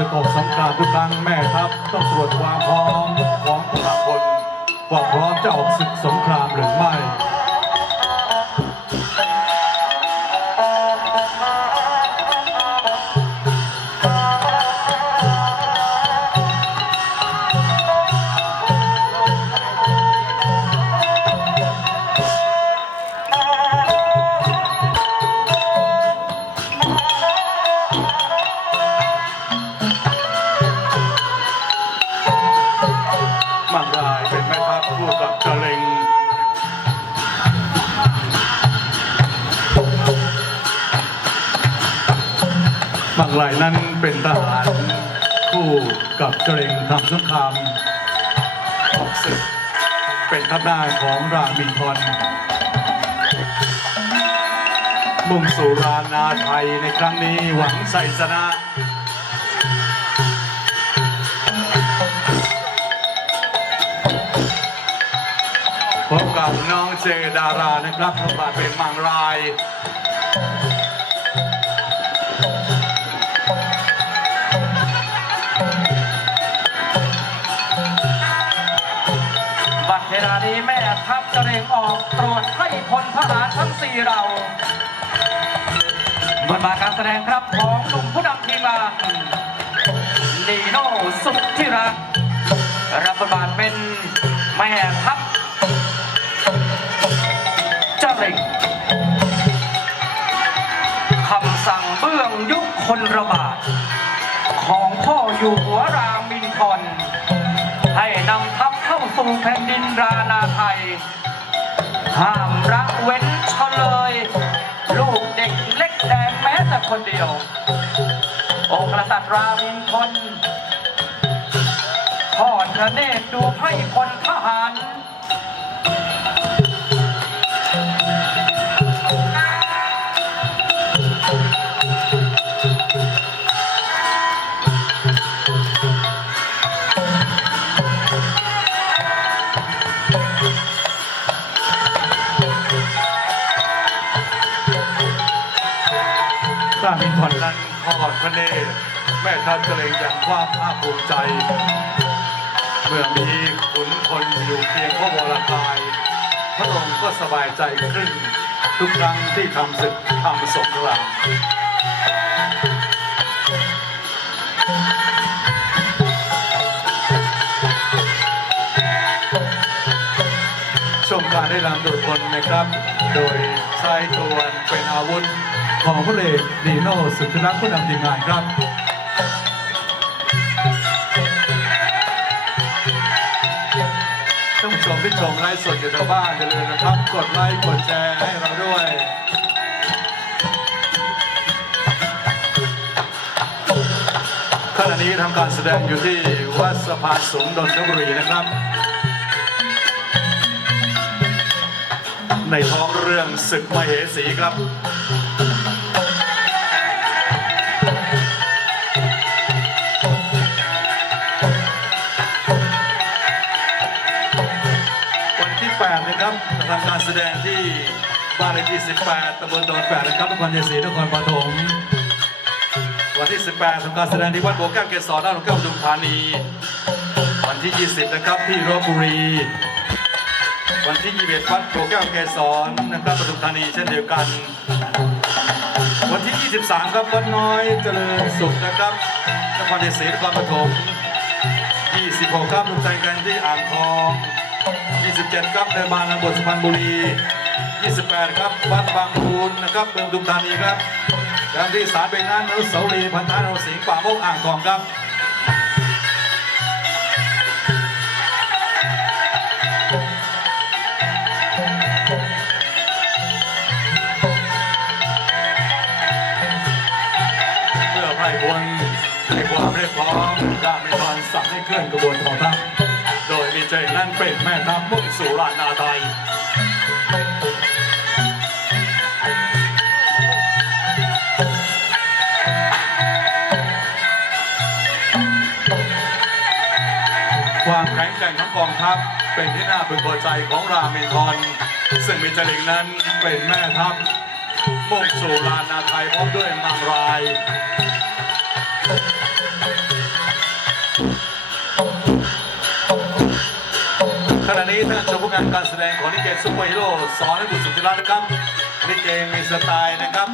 อกศึกออกสงครามทุกครั้งแม่ทัพต้องตรวจความพร้อมของกำลังพลว่าพร้อมจะออกศึกสงครามหรือไม่ บางรายนั้นเป็นทหารคู่กับเกระเลงทำสงครามออกศึกเป็นทัพหน้าของรามินทรมุ่งสู่รานาไทยในครั้งนี้หวังชัยชนะพบกับน้องเจดารานะครับรับบาทเป็นมังราย เวลานี้แม่ทัพกระเรงออกตรวจให้พลทหารทั้งสี่เราบทบาทการแสดงครับของหนุ่มผู้นำทีมงานดีโน่สุดที่รักรับบทบาทเป็นแม่ทัพเจริญคำสั่งเบื้องยุคคนระบาด ของพ่ออยู่หัวรามินทรให้นำทัพ สู่แผ่นดินรานาไทย ห้ามละเว้นเฉลย ลูกเด็กเล็กแดงแม้แต่คนเดียว องค์กษัตริย์รามินทนทอดพระเนตรดูให้พลทหาร สร้างมินทอนนั้นทอดพระเนตรแม่ทัพกระเลงอย่างควาภาคภูมิใจ เมื่อมีขุนพลอยู่เพียงพระวรกาย พระองค์ก็สบายใจขึ้น ทุกครั้งที่ทำศึกทำสงครามชมการได้รำโดดพลนะครับ โดยใช้ตัวเป็นอาวุธ ของพระเอกดีโนสุดที่รักผู้นำทีมงานครับท่านผู้ชมที่ชมไลฟ์สดอยู่ทางบ้านอย่าลืมนะครับ กดไลค์กดแชร์ให้เราด้วยขณะนี้ทำการแสดงอยู่ที่วัดสะพานสูงนนทบุรีนะครับ ในท้องเรื่องศึกมเหสีครับ วันที่8นะครับทำการแสดงที่บ้านเลขที่ 18ตำบลดอนแปดนะครับนครชัยศรีนครปฐมวันที่ 18ทำการแสดงที่วัดโบแก้วเกศรด้านหลวงแก้วปทุมธานี วันที่ 20 นะครับที่รบบุรี วันที่ 21 วัดโบแก้วเกศรนะครับปทุมธานีเช่นเดียวกัน วันที่ 23 ครับวัดน้อยเจริญสุขนะครับนครชัยศรีนครปฐม26 ครับลุงใจกันที่อ่างทอง 27 ครับเดินบางบทสุพรรณบุรี 28 ครับวัดบางคูนนะครับเมืองปทุมธานีครับการที่สารเป็นนั้นอนุสาวรีย์พันธานรสิงห์ป่าโมกอ่างทองครับเพื่อไพร่พลให้ความเรียบพร้อมด้านไม่ทอนสั่งให้เคลื่อนกระบวนของทัพ โดยมีเจนั้นเป็นแม่ทัพมุ่งสู่ราชนาไทยความแข็งแกร่งของกองทัพเป็นที่น่าพึงพอใจของรามเมนทรซึ่งมีเจริงนั้นเป็นแม่ทัพมุ่งสู่ลานนาไทยพร้อมด้วยมังราย งานการแสดงของลิเกซุปเปอร์ฮีโร่สอนให้บุตรสุธิรัตน์นะครับลิเกมีสไตล์นะครับ